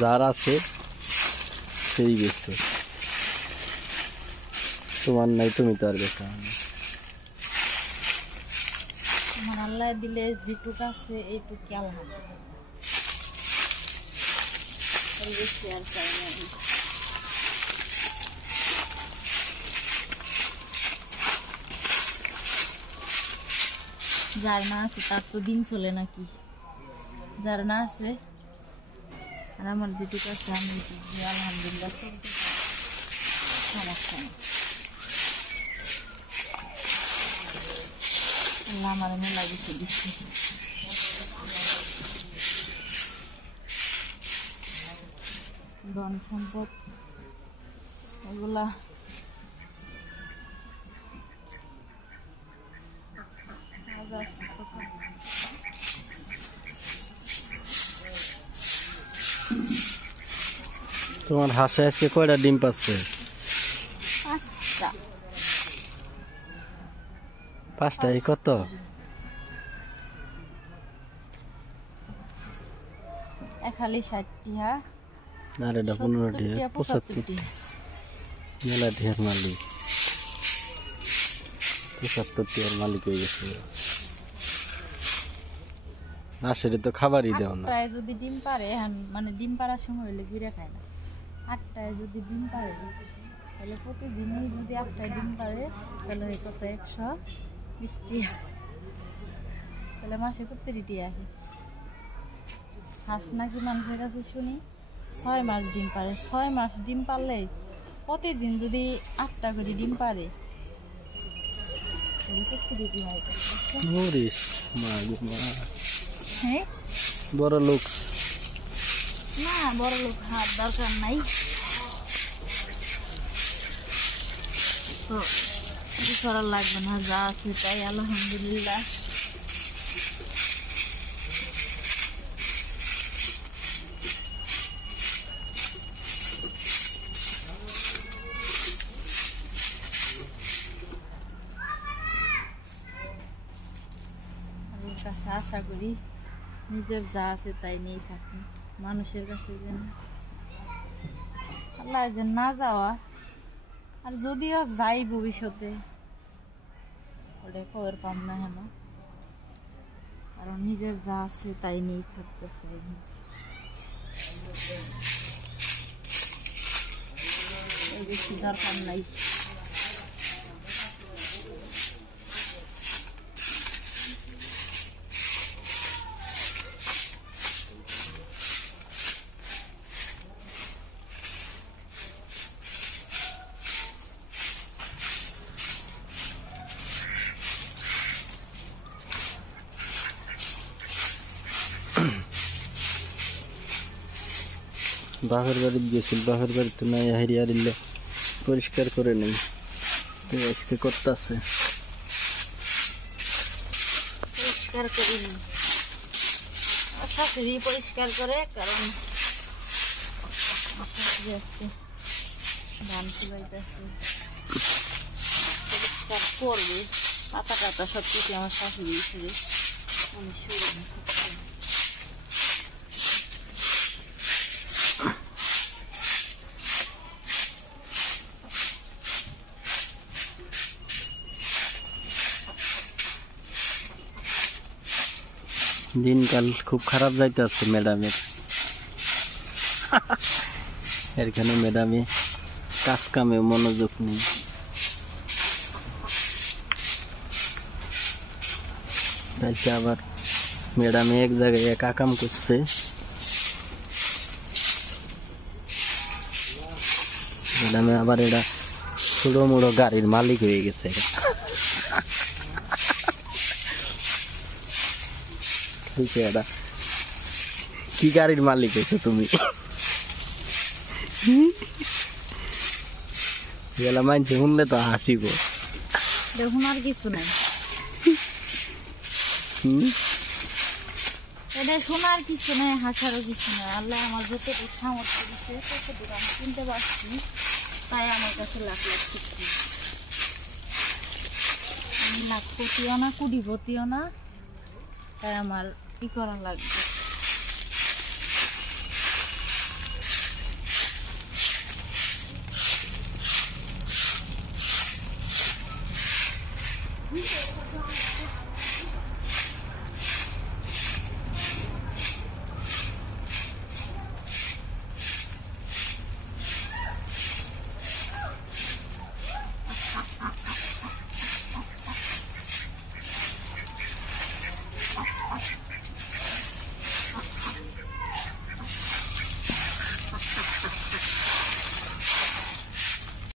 যার আছে সেই বেছে, তোমার নাই তুমি তো আর বেছে। আমার আল্লাহ দিলে যেটুক আছে এইটুকু আলহামদুলিল্লাহ, বেশি আর চাই না। যার না আছে তার তো দিন চলে নাকি, যার না আছে আর আমার যেটুকু আছে আমি আলহামদুলিল্লাহ চলতে সমস্যা নেই। আল্লাহ আমার মেলা কিছু দিচ্ছে। ধন সম্পদ এগুলা তোমার হাঁসে আজকে কয়টা ডিম পাচ্ছে? 5টা। 5টাই কত? খালি 60 টাকা আর এটা 15 টাকা 75 টাকা। মেলা ঢের মালিক, 75 টাকার মালিক হয়ে গেছে। হাঁসের তো খাবারই দেও না। 8টায় যদি ডিম পারে, মানে ডিম পাড়ার সময় হইলে ঘুরে খায় না। 8টায় যদি ডিম পারে তাহলে প্রতিদিনই যদি 8টায় ডিম পারে তাহলে হয় কত, 120 টাকা। তাহলে মাসে কত টাকা আসে? হাঁস নাকি মানুষের কাছে শুনি 6 মাস ডিম পারে। 6 মাস ডিম পারলে প্রতিদিন যদি 8টা করে ডিম পারে তাহলে কত টাকা হয়? হ্যাঁ, বড় লোক না, বড় লোক হাত দরকার নাই, তো কিছু করার লাগবে না, যা আছে তাই আলহামদুলিল্লাহ। আল্লাহর কাছে আশা করি নিজের যা আছে তাই নিয়ে থাকি, মানুষের কাছে যেন আল্লাহ যে না যাওয়া, আর যদিও যাই ভবিষ্যতে ওটা খবর পাম না হেন, কারণ নিজের যা আছে তাই নিয়ে থাকতে চাই। বেশি দরকার নাই। বাপের বাড়ি গেছিল, বাপের বাড়িতে নাই হারিয়ে দিলে পরিষ্কার করে নেই, আজকে করতেছে পরিষ্কার করি না, শাশুড়ি পরিষ্কার করে, কারণ শাশুড়ি আজকে ধান চুলাইতেছে, পরিষ্কার করবে, পাতা টাতা সব কিছু আমার শাশুড়ি ছেড়ে আমি শুরু। দিনকাল খুব খারাপ যাইতেছে ম্যাডামের। এখানে ম্যাডামে কাজ কামে মনোযোগ নেই। তাইলে আবার ম্যাডামে এক জায়গায় একা কাম করছে, ম্যাডামে আবার এটা ছোট মোটো গাড়ির মালিক হয়ে গেছে। কি গাড়ির মালিক হয়েছে তুমি? গেলা মানছে শুনলে তো হাসিব। দেখুন আর কিছু নাই, এটা শোনার কিছু নেই, হাসারও কিছু নেই। আল্লাহ আমার যতটুকু সামর্থ্য দিচ্ছে ততটুকু আমি চিনতে পারছি, তাই আমার কাছে লাখ লাখ শিক্ষা। আমি লাখপতিও না, কোটিপতিও না, তাই আমার কি করা লাগবে।